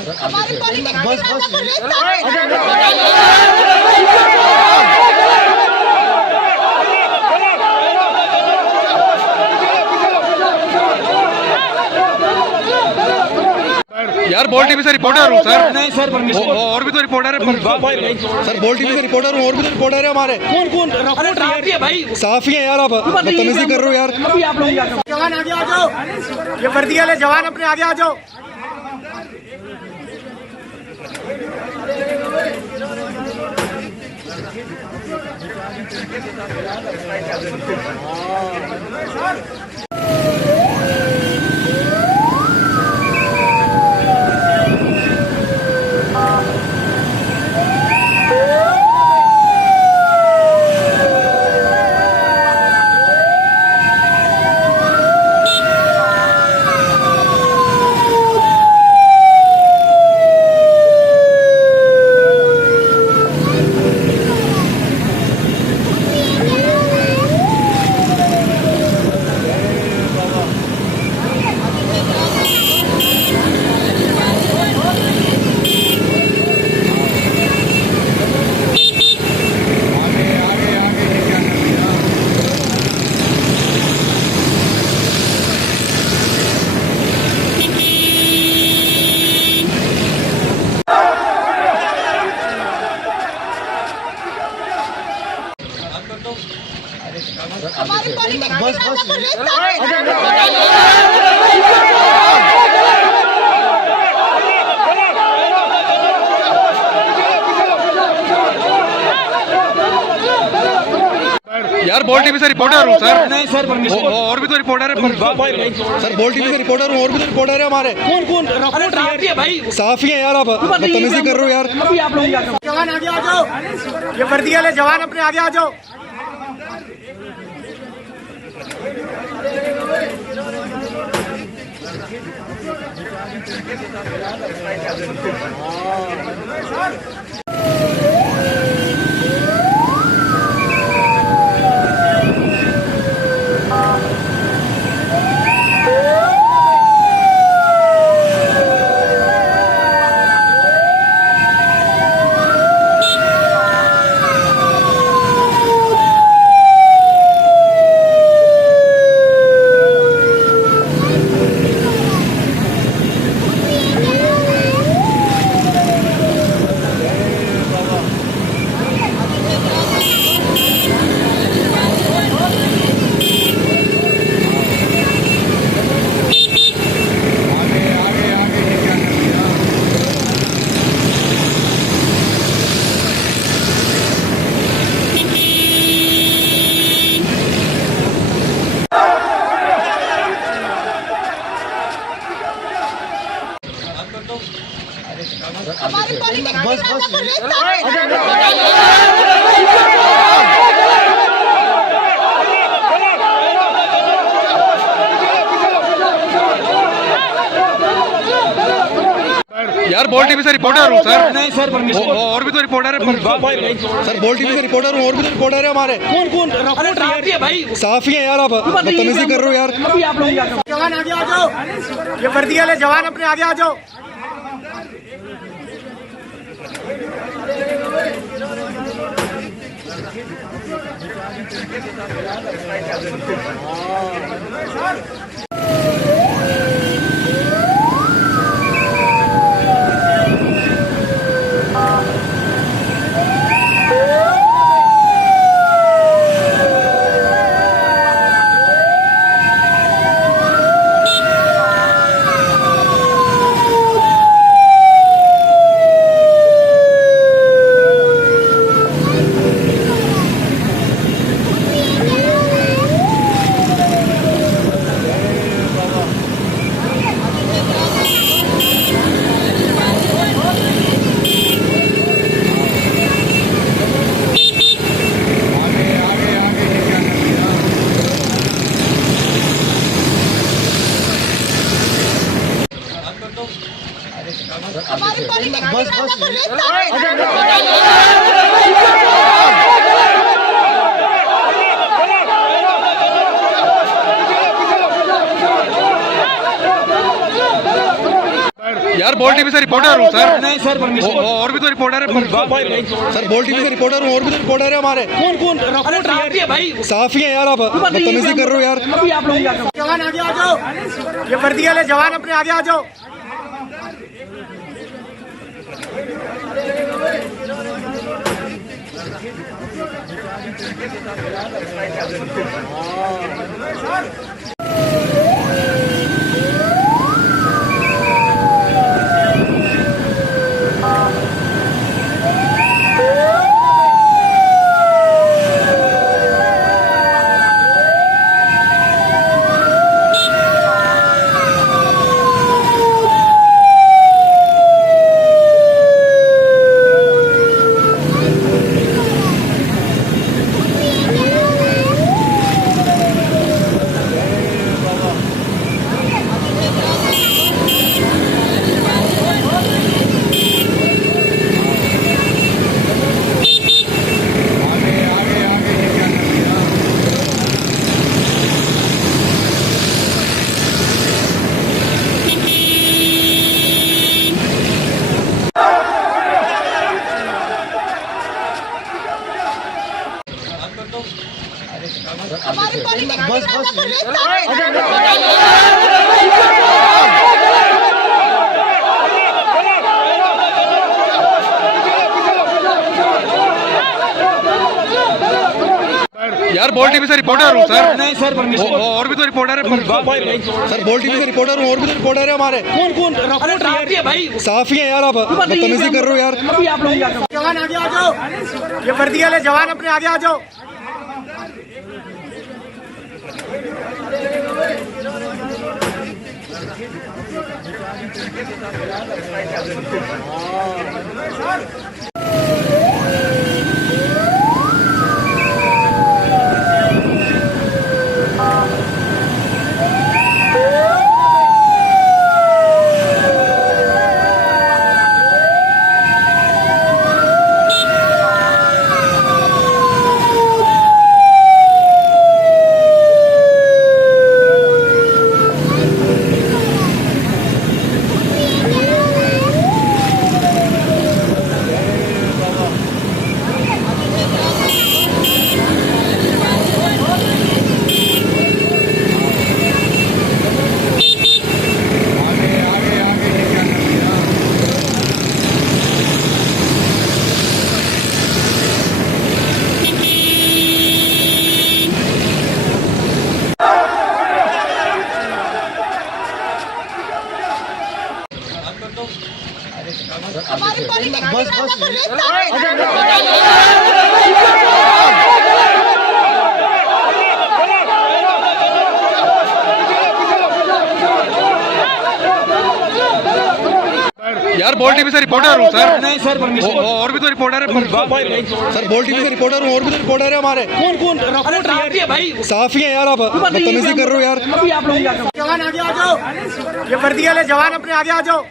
हमारी पॉलिटिक्स बस यार बोल टीवी से रिपोर्टर हूँ सर। नहीं सर और भी तो रिपोर्टर है सर। बोल टीवी से रिपोर्टर हूँ और भी तो रिपोर्टर है हमारे। कौन कौन रिपोर्टर है भाई? साफी है यार, आप बदतमीजी कर रहे हो यार। जवान आगे आ जाओ, ये वर्दी वाले जवान अपने आगे आ जाओ। हमारी पॉलिटिक्स बस यार बोल टीवी से रिपोर्टर हूँ सर। नहीं सर और भी तो रिपोर्टर है सर। बोल टीवी से रिपोर्टर हूँ और भी तो रिपोर्टर है हमारे। कौन कौन रिपोर्टर है भाई? साफी है यार, आप बदतमीजी कर रहे हो यार। जवान आगे आ जाओ, ये वर्दी वाले जवान अपने आगे आ जाओ। हमारी पॉलिटिक्स बस यार बोल टीवी से रिपोर्टर हूँ सर। नहीं सर और भी तो रिपोर्टर है सर। बोल टीवी से रिपोर्टर हूँ और भी तो रिपोर्टर है हमारे। कौन कौन रिपोर्टर है भाई? साफी है यार, आप बदतमीजी कर रहे हो यार। जवान आगे आ जाओ, ये वर्दी वाले जवान अपने आगे आ जाओ। हमारी पॉलिटिक्स बस यार बोल टीवी से रिपोर्टर हूँ सर। नहीं सर परमिशन और भी तो रिपोर्टर है सर। बोल टीवी से रिपोर्टर हूँ और भी तो रिपोर्टर है हमारे। कौन कौन रिपोर्टर है भाई साफ ही है यार, आप बदतमीजी कर रहे हो यार। अभी आप लोग जवान आगे आ जाओ, ये वर्दी वाले जवान अपने आगे आ जाओ। हमारी पॉलिटिक्स बस यार बोल टीवी से रिपोर्टर हूँ सर। नहीं सर परमिशन और भी तो रिपोर्टर है सर। बोल टीवी से रिपोर्टर हूँ और भी तो रिपोर्टर है हमारे। कौन कौन रिपोर्टर है भाई साफ ही है यार, आप बदतमीजी कर रहे हो यार। अभी आप लोग जवान आगे आ जाओ, ये वर्दी वाले जवान अपने आगे आ जाओ। हमारी पॉलिटिक्स यार बोल टीवी से रिपोर्टर हूँ सर। नहीं सर परमिशन और भी तो रिपोर्टर है सर। बोल टीवी से रिपोर्टर हूँ और भी तो रिपोर्टर है हमारे। कौन कौन रिपोर्टर है भाई साफ ही है यार, आप बदतमीजी कर रहे हो यार। अभी आप लोग जवान आगे आ जाओ, ये वर्दी वाले जवान अपने आगे आ जाओ।